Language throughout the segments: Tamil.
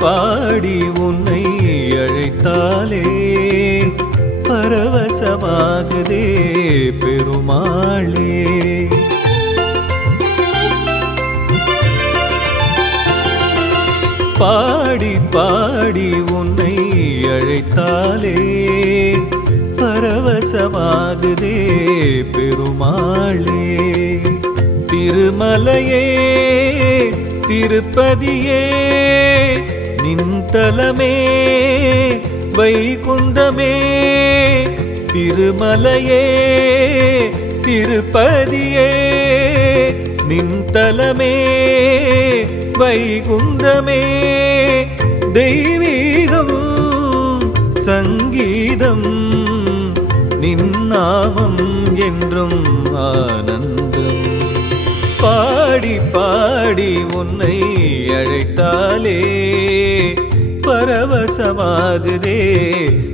பாடி உன்னை அழைத்தாலே பரவசமாகுதே பெருமாளே. பாடி பாடி உன்னை அழைத்தாலே பரவசமாகுதே பெருமாளே. திருமலையே திருப்பதியே நின்தலமே வைகுந்தமே. திருமலையே திருப்பதியே நின்தலமே வைகுந்தமே. தெய்வீகம் சங்கீதம் நின்னாமம் என்றும் ஆனந்தம். பாடி பாடி உன்னை அழைத்தாலே பரவசமாகுதே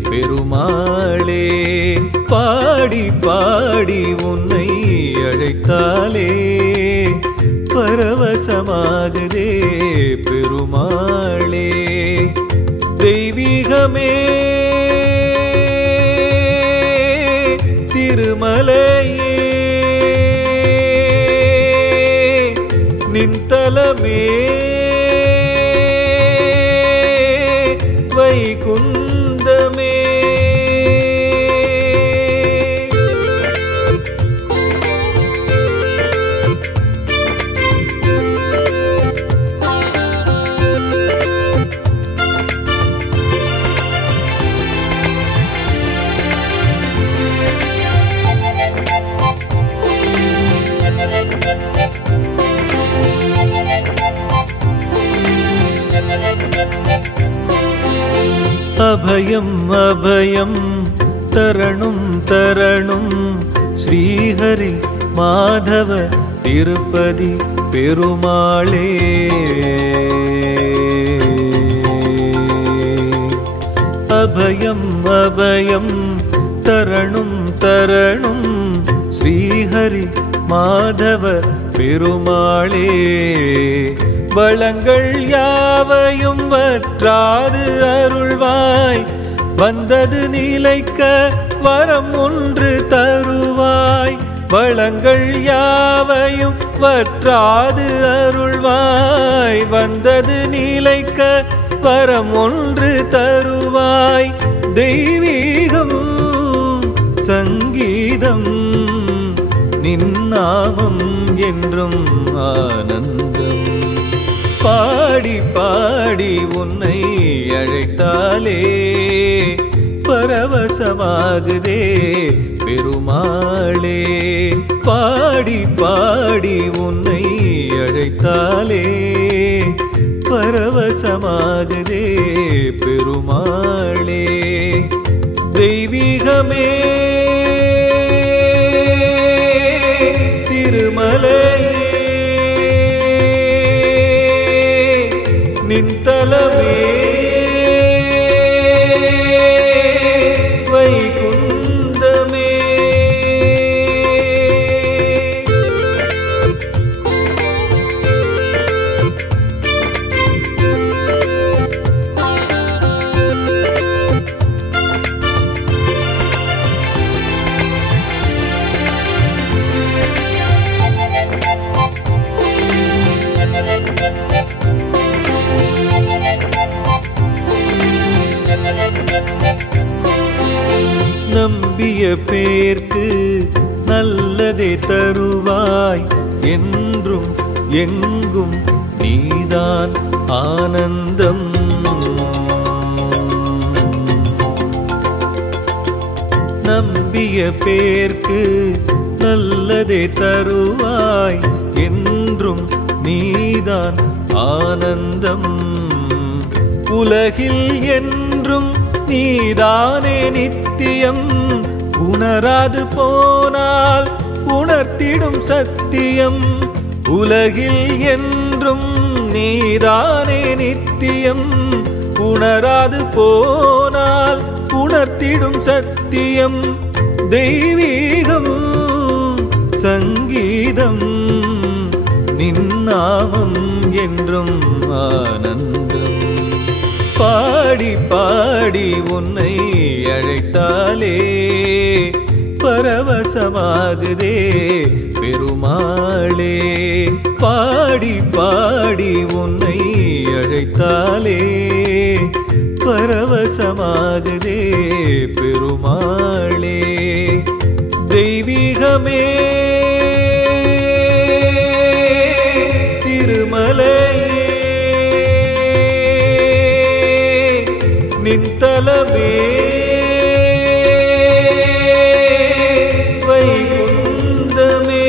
பெருமாளே. பாடி பாடி உன்னை அழைத்தாலே பரவசமாகுதே பெருமாளே. தெய்வீகமே திருமலையே நின்தலமே வைகுந்தமே. அபயம் அபயம் தரணும் தரணும் ஸ்ரீஹரி மாதவ திருப்பதி பெருமாளே. அபயம் அபயம் தரணும் தரணும் ஸ்ரீஹரி மாதவ பெருமாளே. வளங்கள் யாவையும் வற்றாது அருள்வாய். வந்தது நிலைக்க வரம் ஒன்று தருவாய். வளங்கள் யாவையும் வற்றாது அருள்வாய். வந்தது நிலைக்க வரம் ஒன்று தருவாய். தெய்வீகம் சங்கீதம் நின்னாமம் என்றும் ஆனந்தம். பாடி பாடி உன்னை அழைத்தாலே பரவசமாகுதே பெருமாளே. பாடி பாடி உன்னை அழைத்தாலே பரவசமாகுதே பெருமாளே. தெய்வீகமே திருமலையே நின்தலமே வைகுந்தமே. நம்பிய பேர்க்கு நல்லதே தருவாய். என்றும் எங்கும் நீதான் ஆனந்தம். நம்பிய பேர்க்கு நல்லதே தருவாய். என்றும் நீதான் ஆனந்தம். உலகில் என்றும் நீதானே நித்தியம். உணராது போனால் உணர்த்திடும் சத்தியம். உலகில் என்றும் நீதானே நித்தியம். உணராது போனால் உணர்த்திடும் சத்தியம். தெய்வீகம் சங்கீதம் நின்னாமம் என்றும் ஆனந்தம். பாடி பாடி உன்னை அழைத்தாலே பரவசமாகுதே பெருமாளே. பாடி பாடி உன்னை அழைத்தாலே பரவசமாகுதே பெருமாளே. தெய்வீகமே திருமலையே நின்தலமே வைகுந்தமே.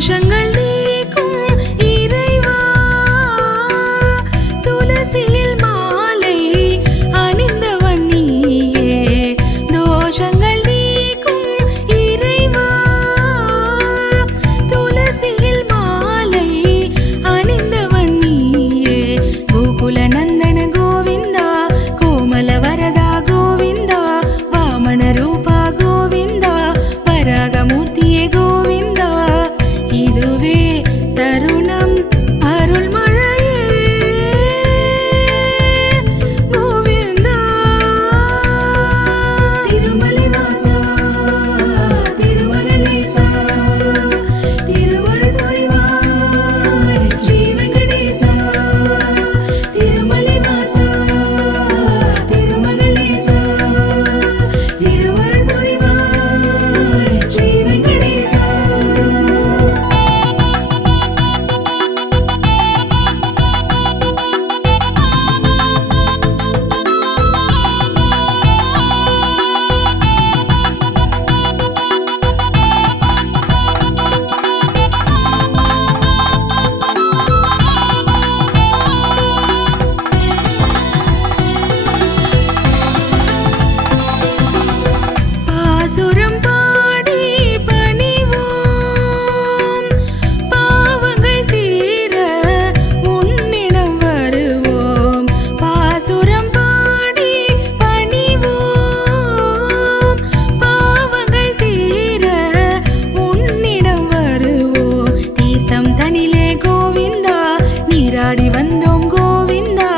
தோஷங்கள் நீக்கும் இறைவா துளசியில் மாலை அணிந்தவன் நீயே தோஷங்கள் நீக்கும் இறைவா துளசியில் மாலை அணிந்தவன் நீயே கோகுல நந்தன கோவிந்தா கோமல வரதா கோவிந்தா வாமன ரூபா கோவிந்தா வராகமூர்த்தியே கோவிந்தா இதுவே தருணம் அருள் மழையே கோவிந்தா திருமலை வாசா திருமகளேசா திருவருள் புரிவாய் ஸ்ரீ வெங்கடேசா திருமலை வாசா திருமகளேசா திருவருள் புரிவாய் ஸ்ரீ வெங்கடேசா பாசுரம் பாடி பணிவோம் பாவங்கள் தீர உன்னிடம் வருவோம் பாசுரம் பாடி பணிவோம் பாவங்கள் தீர உன்னிடம் வருவோம் தீர்த்தம் தனிலே கோவிந்தா நீராடி வந்தோம் கோவிந்தா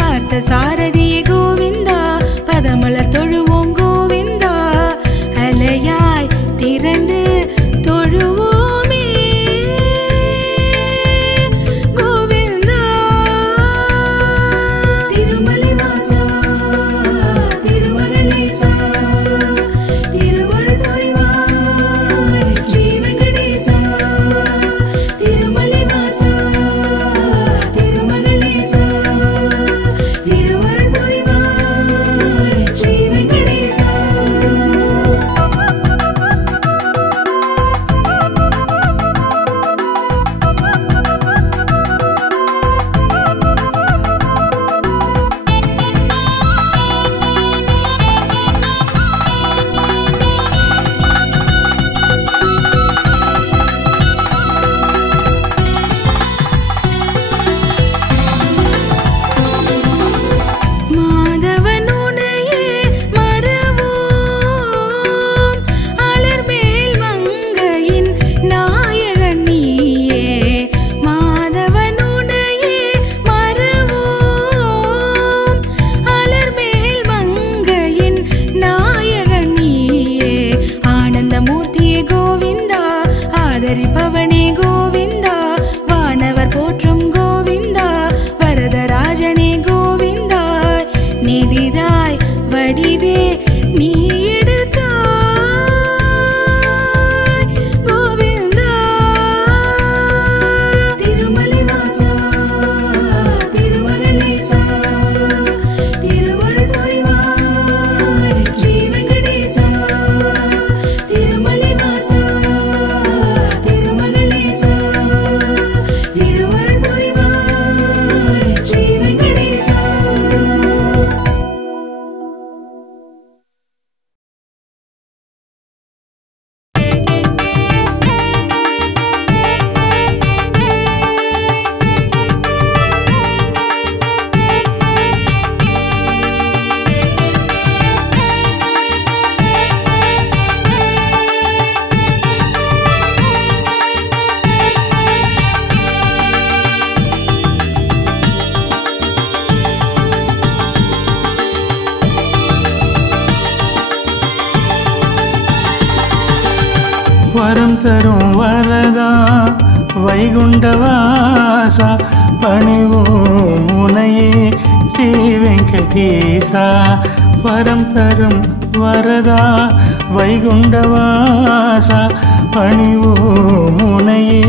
பார்த்த சாரதியே கோவிந்தா பதமலர் தொழுவோம் கோவிந்தா அலையாய் திரண்டு தொழுவோமே கோவிந்தா திருமலை வாசா திருமகளேசா திருவருள் புரிவாய் ஸ்ரீ வெங்கடேசா திருமலை வாசா திருமகளேசா திருவருள் புரிவாய் ஸ்ரீ வெங்கடேசா மாதவன் உனையே மறவோம் அலர்மேல் மங்கையின் நாயகன் நீயே மாதவன் உனையே மறவோம் அலர்மேல் மங்கையின் நாயகன் நீயே ஆனந்தமூர்த்தியே கோவிந்தா ஆதரிப்பவனே கோவிந்தா வானவர் போற்றும் கோவிந்தா வரதராஜனே கோவிந்தா நெடிதாய் வடிவே நீ எடுத்தாய் கோவிந்தா திருமலை வாசா திருமகளேசா திருவருள் புரிவாய் ஸ்ரீ வெங்கடேசா திருமலை வாசா திருமகளேசா திருவருள் புரிவாய் ஸ்ரீ வெங்கடேசா வரம் தரும் வரதா வைகுண்டவாசா பணிவோம் உனையே ஸ்ரீ வெங்கடேசா வரம் தரும் வரதா வைகுண்டவாசா பணிவோம் உனையே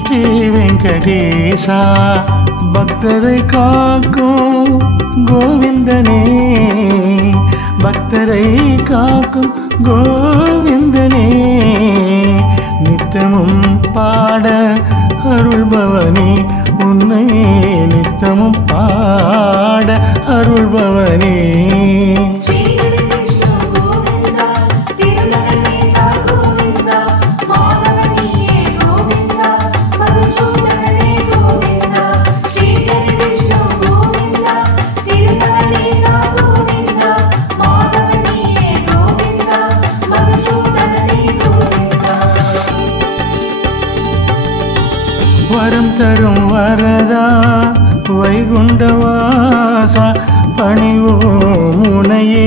ஸ்ரீ வெங்கடேசா பக்தரை காக்கும் கோவிந்தனே பக்தரை காக்கும் கோவிந்தனே நித்த நித்தமும் பாட அருள்பவனே உன்னை நித்தமும் பாட அருள்பவனே ஸ்ரீ ஹரி கிருஷ்ண கோவிந்தா திருமலேசா கோவிந்தா மாதவனியே கோவிந்தா மதுசூதனனே கோவிந்தா ஸ்ரீ ஹரி கிருஷ்ண கோவிந்தா திருமலேசா கோவிந்தா மாதவனியே கோவிந்தா மதுசூதனனே கோவிந்தா வரம் தரும் வரதா வைகுண்டவாசா பணிவோம் உனையே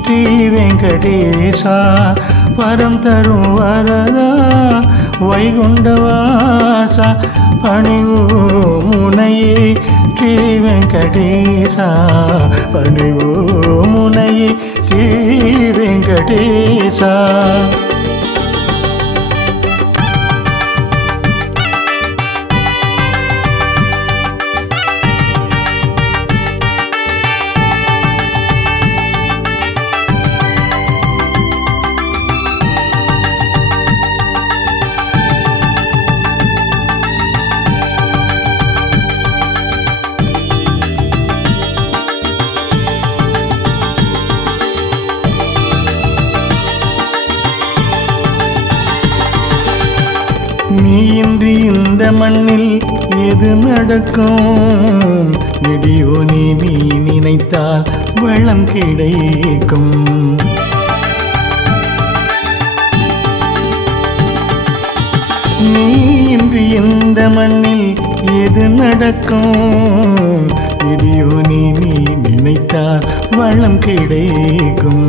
ஸ்ரீ வெங்கடேசா வரம் தரும் வரதா வைகுண்டவாசா பணிவோம் உனையே ஸ்ரீ வெங்கடேசா பணிவோம் உனையே ஸ்ரீ வெங்கடேசா நீயின்றி இந்த மண்ணில் எது நடக்கும் நெடியோனி நீ நினைத்தால் வளம் கிடைக்கும் நீயின்றி இந்த மண்ணில் எது நடக்கும் நெடியோனி நீ நினைத்தால் வளம் கிடைக்கும்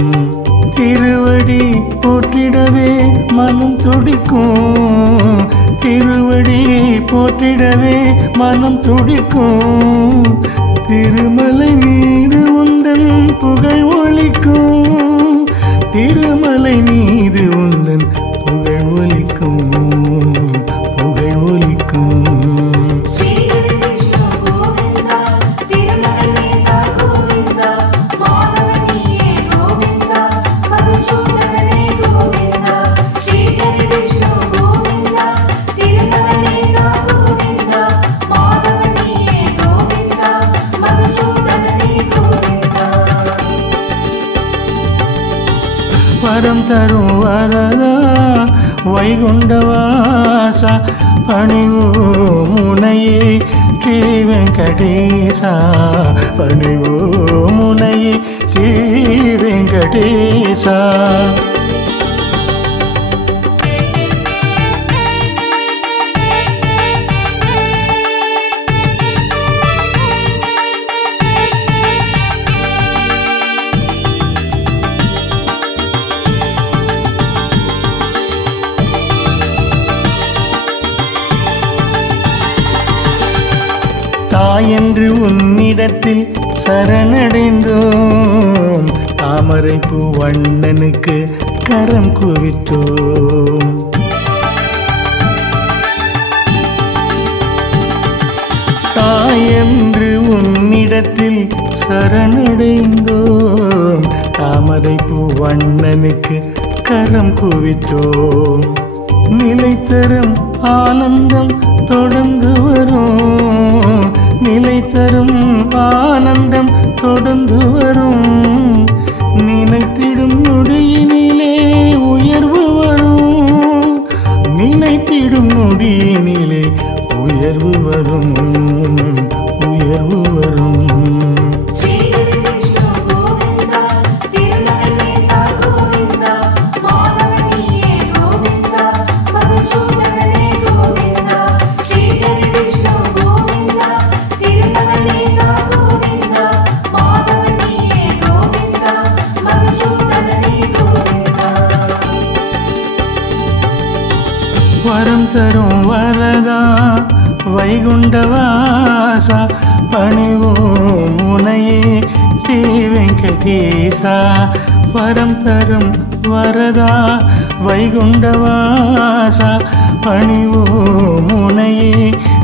திருவடி போற்றிடவே மனம் துடிக்கும் திருவடி போற்றிடவே மனம் துடிக்கும் திருமலை மீது உந்தன் புகழ் ஒலிக்கும் திருமலை மீது உந்தன் புகழ் ஒலிக்கும் புகழ் ஒலிக்கும் ஸ்ரீ ஹரி கிருஷ்ண கோவிந்தா திருமலேசா கோவிந்தா மாதவனியே கோவிந்தா மதுசூதனனே கோவிந்தா ஸ்ரீ ஹரி கிருஷ்ண கோவிந்தா திருமலேசா கோவிந்தா மாதவனியே கோவிந்தா மதுசூதனனே கோவிந்தா வரம் தரும் வரதா வைகுண்டவாசா பணிவோம் உனையே ஸ்ரீ வெங்கடேசா பணிவோம் உனையே ஸ்ரீ வெங்கடேசா தாயென்று உன்னிடத்தில் சரணடைந்தோம் தாமரைப்பூ வண்ணனுக்கு கரம் குவித்தோம் தாயென்று உன்னிடத்தில் சரணடைந்தோம் தாமரைப்பூ வண்ணனுக்கு கரம் குவித்தோம் நிலைத்தரும் ஆனந்தம் தொடர்ந்து வரும் நிலைத்தரும் ஆனந்தம் தொடர்ந்து வரும் நினைத்திடும் நொடியினிலே உயர்வு வரும் நினைத்திடும் நொடியினிலே உயர்வு வரும் உயர்வு வரும் ஸ்ரீ ஹரி கிருஷ்ண கோவிந்தா திருமலேசா கோவிந்தா மாதவனியே கோவிந்தா மதுசூதனனே கோவிந்தா ஸ்ரீ ஹரி கிருஷ்ண கோவிந்தா திருமலேசா கோவிந்தா மாதவனியே கோவிந்தா மதுசூதனனே கோவிந்தா வரம் தரும் வரதா வைகுண்டவாசா பணிவோம் உனையே ஸ்ரீ வெங்கடேசா வரம் தரும் வரதா வைகுண்டவாசா பணிவோம் உனையே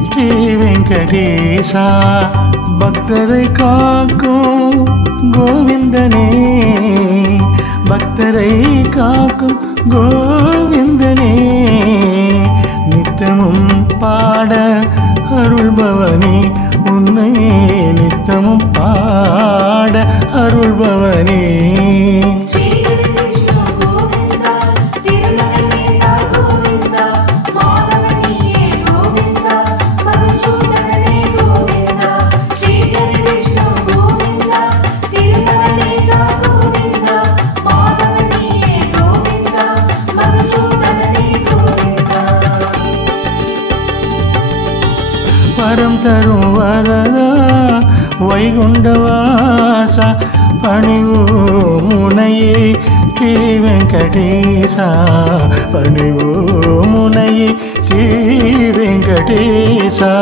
ஸ்ரீ வெங்கடேசா பக்தரை காக்கும் கோவிந்தனே பக்தரை காக்கும் கோவிந்தனே நித்தமும் பாட அருள்பவனே உன்னை நித்தமும் பாட அருள்பவனே ஸ்ரீ கிருஷ்ண கோவிந்தா திருநகரேசா கோவிந்தா மாதவனியே கோவிந்தா மதுசூதனனே கோவிந்தா ஸ்ரீ கிருஷ்ண கோவிந்தா திருநகரேசா கோவிந்தா மாதவனியே கோவிந்தா மதுசூதனனே கோவிந்தா வரம் தரும் வரதா வைகுண்டவாசா பணிவோ முனையே ஸ்ரீ வெங்கடேசா பணிவோ முனையே ஸ்ரீ வெங்கடேசா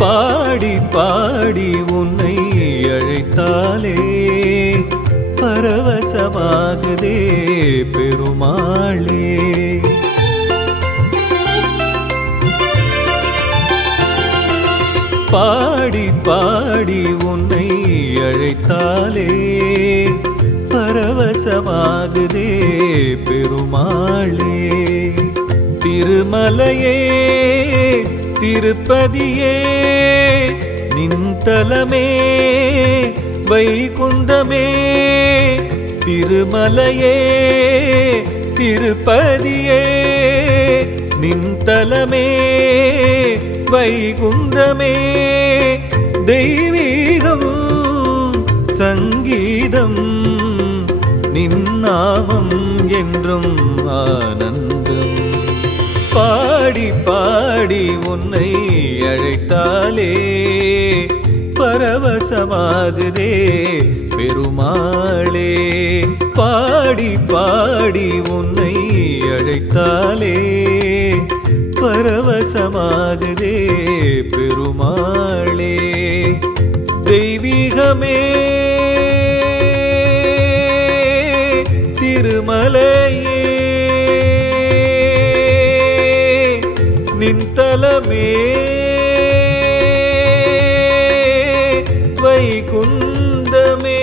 பாடி பாடி உன்னை அழைத்தாலே பரவசமாகுதே பெருமாளே. பாடி பாடி உன்னை அழைத்தாலே பரவசமாகுதே பெருமாளே. திருமலையே திருப்பதியே நின்தலமே வைகுந்தமே. திருமலையே திருப்பதியே நின்தலமே வைகுந்தமே. தெய்வீகம் சங்கீதம் நின்னாமம் என்றும் ஆனந்தம். பாடி பாடி உன்னை அழைத்தாலே பரவசமாகுதே பெருமாளே. பாடி பாடி உன்னை அழைத்தாலே பரவசமாகுதே பெருமாளே. தெய்வீகமே திருமலையே நின்தலமே வைகுந்தமே.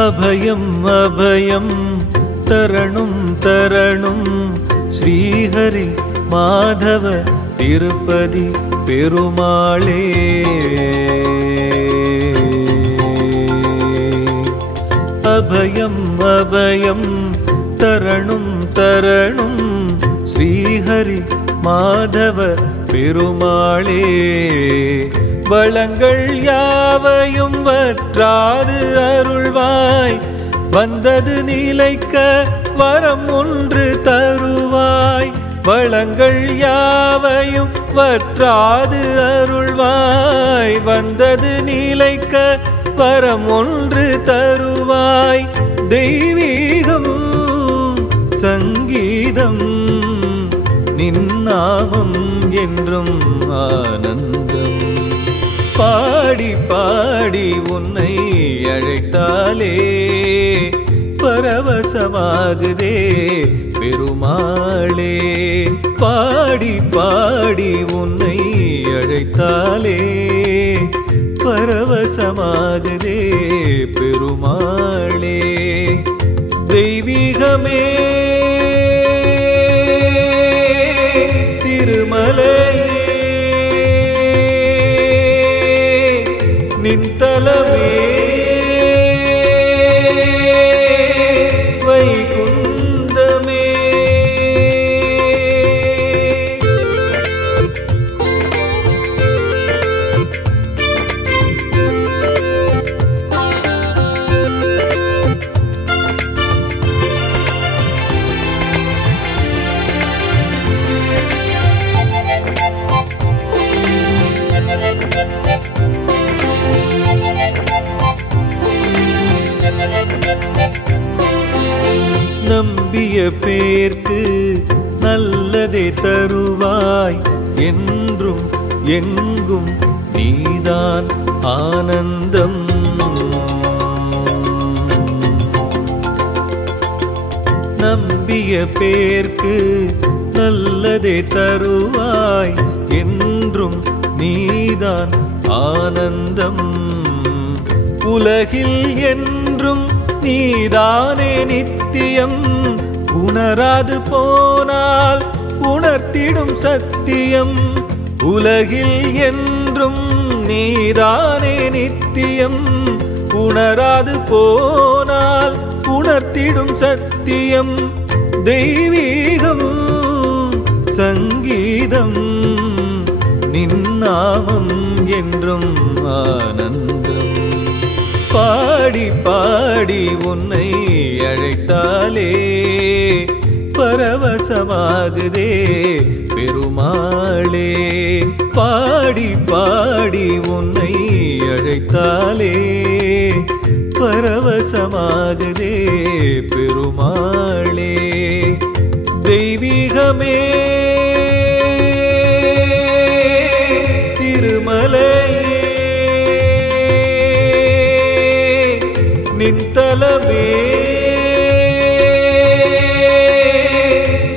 அபயம் அபயம் தரணும் தரணும் ஸ்ரீஹரி மாதவ திருப்பதி பெருமாளே. அபயம் அபயம் தரணும் தரணும் ஸ்ரீஹரி மாதவ பெருமாளே. வளங்கள் யாவையும் வற்றாது அருள்வாய். வந்தது நிலைக்க வரம் ஒன்று தருவாய். வளங்கள் யாவையும் வற்றாது அருள்வாய். வந்தது நிலைக்க வரம் ஒன்று தருவாய். தெய்வீகம் சங்கீதம் நின்னாமம் என்றும் ஆனந்தம். பாடி பாடி உன்னை அழைத்தாலே பரவசமாகுதே பெருமாளே. பாடி பாடி உன்னை அழைத்தாலே பரவசமாகுதே பெருமாளே. தெய்வீகமே திருமலையே நின்தலமே வைகுந்தமே. பேர்க்கு நல்லதே தருவாய் என்றும் எங்கும் நீதான் ஆனந்தம். நம்பிய பேர்க்கு நல்லதே தருவாய் என்றும் நீதான் ஆனந்தம். உலகில் என்றும் நீதானே நித்தியம், உணராது போனால் உணர்த்திடும் சத்தியம். உலகில் என்றும் நீதானே நித்தியம், உணராது போனால் உணர்த்திடும் சத்தியம். தெய்வீகம் சங்கீதம் நின்னாமம் என்றும் ஆனந்தம். பாடி பாடி உன்னை அழைத்தாலே பரவசமாகுதே பெருமாளே. பாடி பாடி உன்னை அழைத்தாலே பரவசமாகுதே பெருமாளே. தெய்வீகமே திருமலையே, நின்தலமே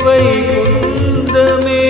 வைகுந்தமே.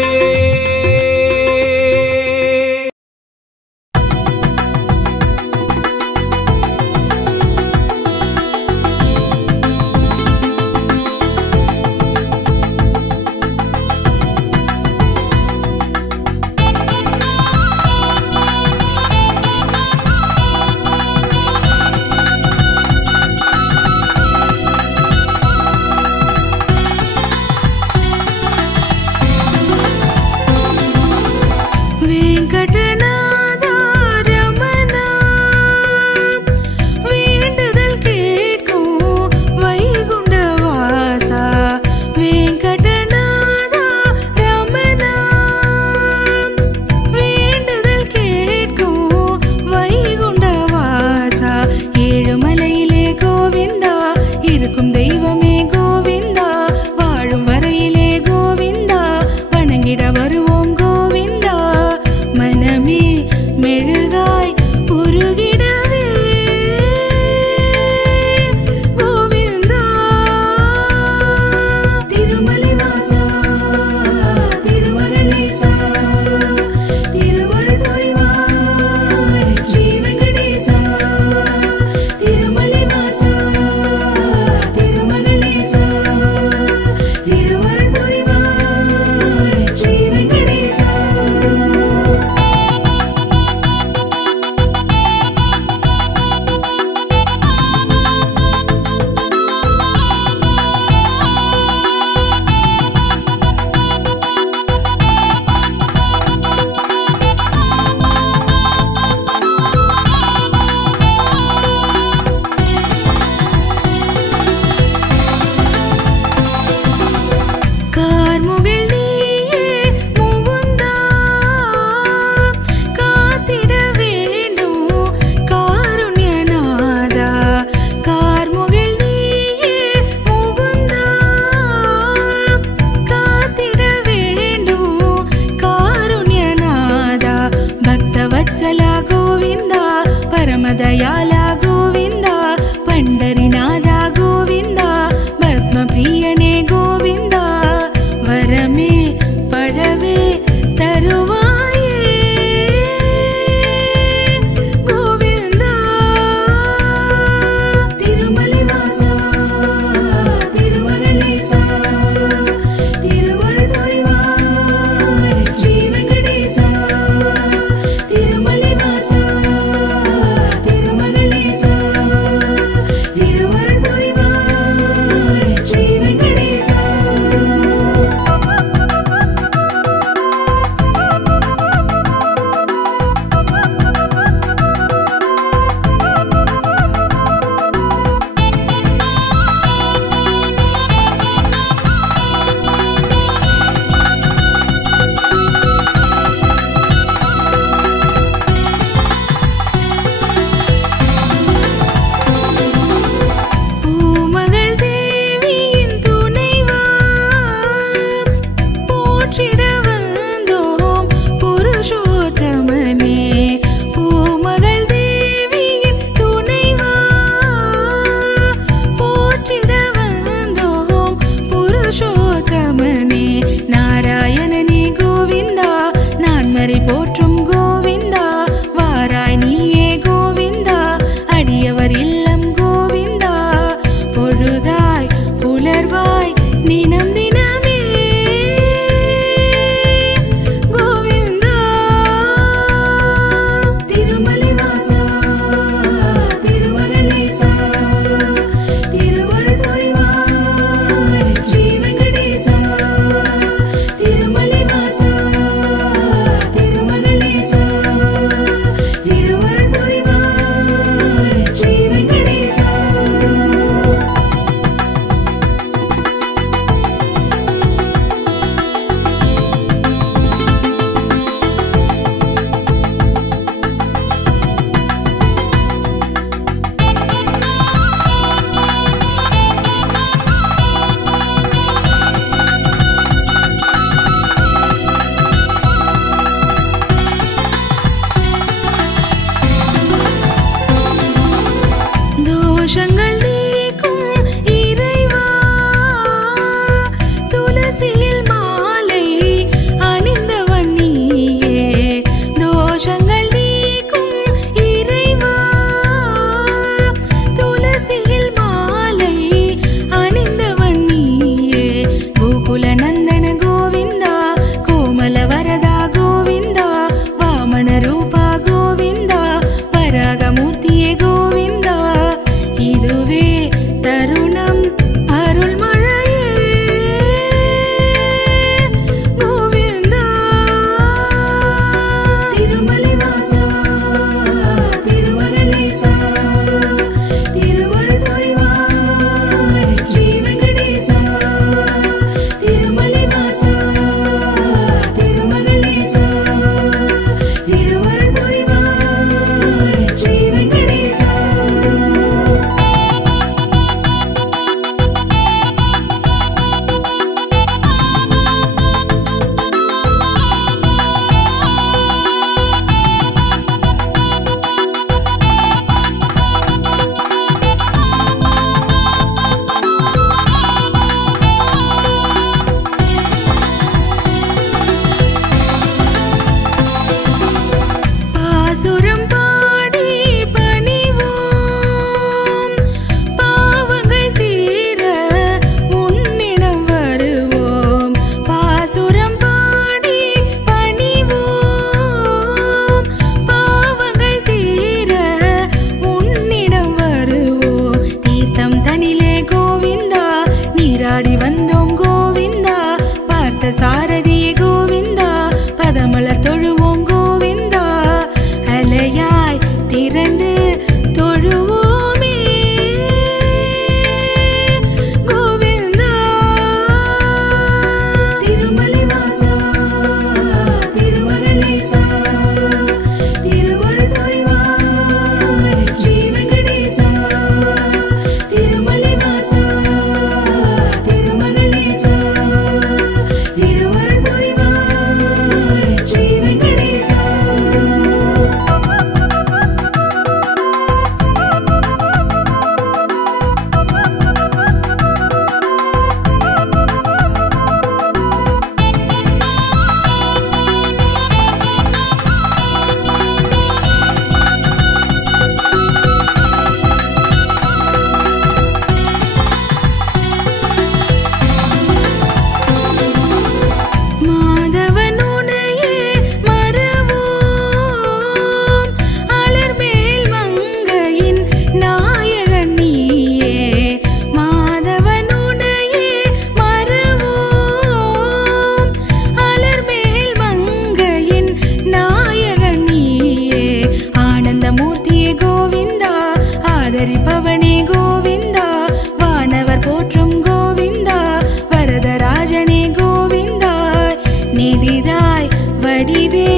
நெடிதாய் வடிவே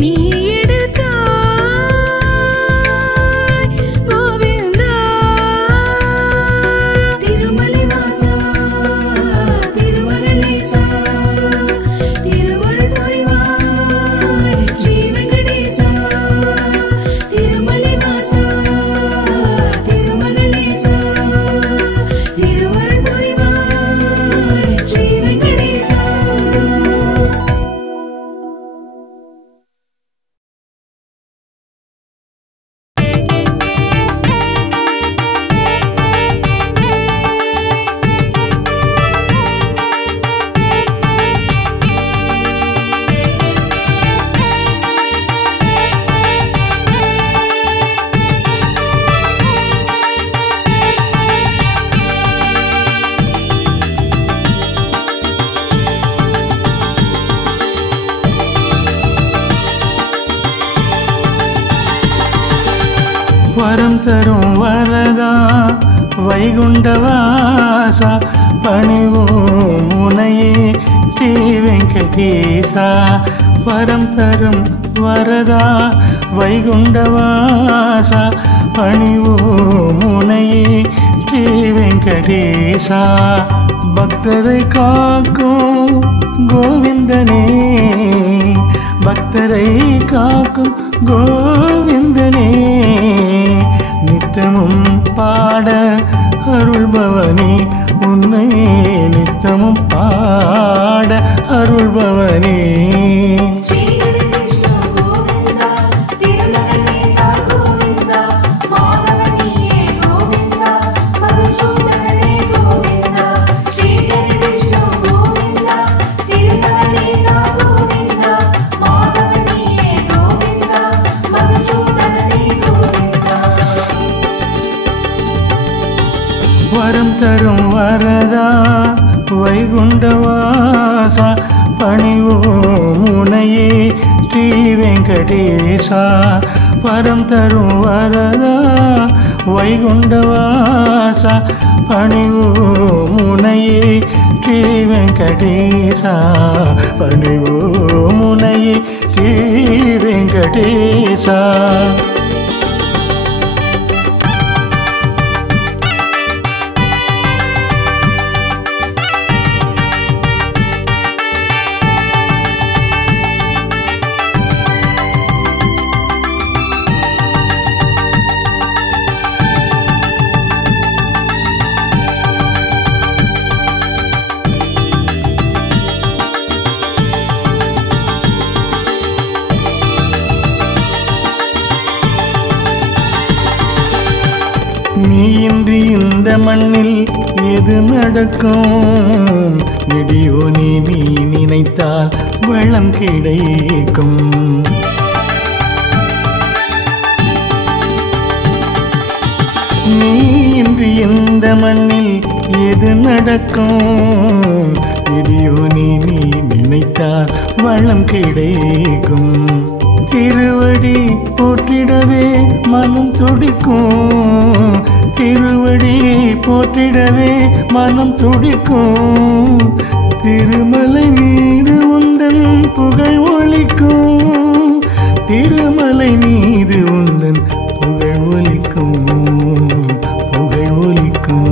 நீ வரம் தரும் வரதா வைகுண்டவாசா பணிவோம் முனையே ஸ்ரீ வெங்கடேசா. வரம் தரும் வரதா வைகுண்டவாசா பணிவோம் முனையே ஸ்ரீ வெங்கடேசா. பக்தரை காக்கும் கோவிந்தனே, பக்தரை காக்கும் கோவிந்தனே, நித்தமும் பாட அருள்பவனே, உன்னை நித்தமும் பாட அருள்பவனே. வரம் தரும் வரதா வைகுண்டவாசா பணிவோம் முனையே ஸ்ரீ வெங்கடேசா. வரம் தரும் வரதா வைகுண்டவாசா பணிவோம் முனையே ஸ்ரீ வெங்கடேசா. பணிவோம் முனையே ஸ்ரீ வெங்கடேசா. நீயின்றி இந்த மண்ணில் எது நடக்கும், நெடியோனே நீ நினைத்தால் வளம் கிடைக்கும். நீயின்றி இந்த மண்ணில் எது நடக்கும், நெடியோனே நீ நினைத்தால் வளம் கிடைக்கும். திருவடி போற்றிடவே மனம் துடிக்கும், திருவடி போற்றிடவே மனம் துடிக்கும். திருமலை மீது உந்தன் புகழ் ஒலிக்கும், திருமலை மீது உந்தன் புகழ் ஒலிக்கும், புகழ் ஒலிக்கும்.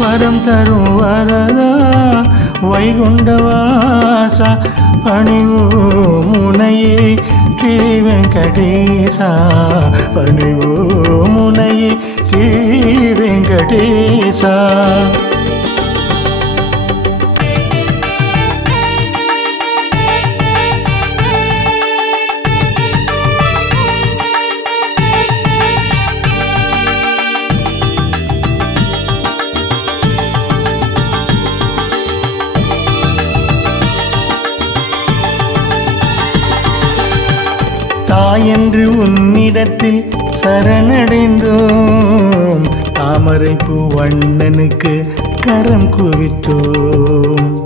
வரம் தரும் வரதா வைகுண்டவாசா பணிவோம் முனையே ஸ்ரீ வெங்கடேசா. பணிவோம் முனையே ஸ்ரீ வெங்கடேசா. தாயென்று உன்னிடத்தில் சரணடைந்தோம், பூவண்ணனுக்கு கரம் குவித்தோம்.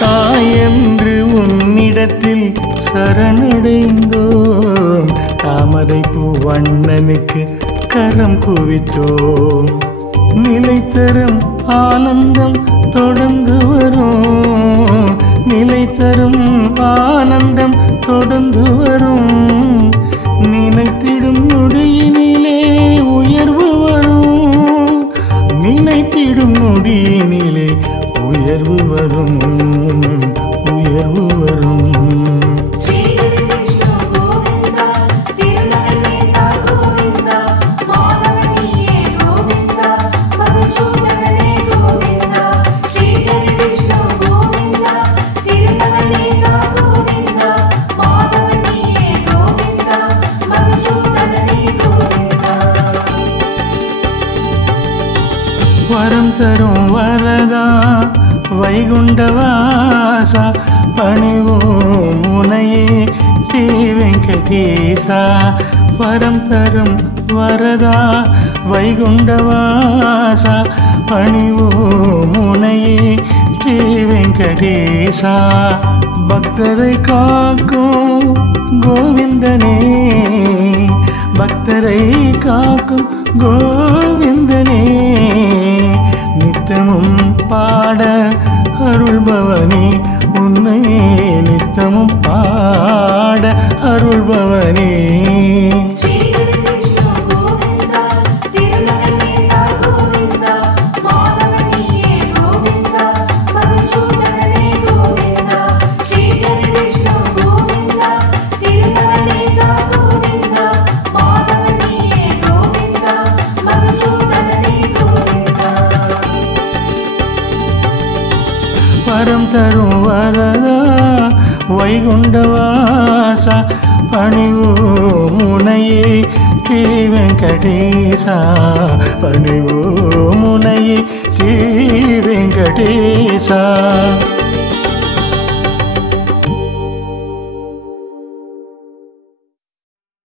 தாயென்று உன்னிடத்தில் சரணடைந்தோம். தாமரை பூவண்ணனுக்கு கரம் குவித்தோம். நிலைத்தரும் ஆனந்தம் தொடர்ந்து வரும். நிலைத்தரும் ஆனந்தம் தொடர்ந்து வரும். நினைத்திடும் நொடியினிலே உயர்வு வரும். நினைத்திடும் நொடியினிலே உயர்வு வரும். உயர்வு வரும். வரம் தரும் வரதா வைகுண்டவாசா பணிவோம் உனையே ஸ்ரீ வெங்கடேசா. வரம் தரும் வரதா வைகுண்டவாசா பணிவோம் உனையே ஸ்ரீ வெங்கடேசா. பக்தரை காக்கும் கோவிந்தனே, பக்தரை காக்கும் கோவிந்தனே, நித்தமும் பாட அருள்பவனே, உன்னை நித்தமும் பாட அருள்பவனே. வரம் தரும் வரதா வைகுண்டவாசா பணிவோம் உனையே ஸ்ரீ வெங்கடேசா. பணிவோம்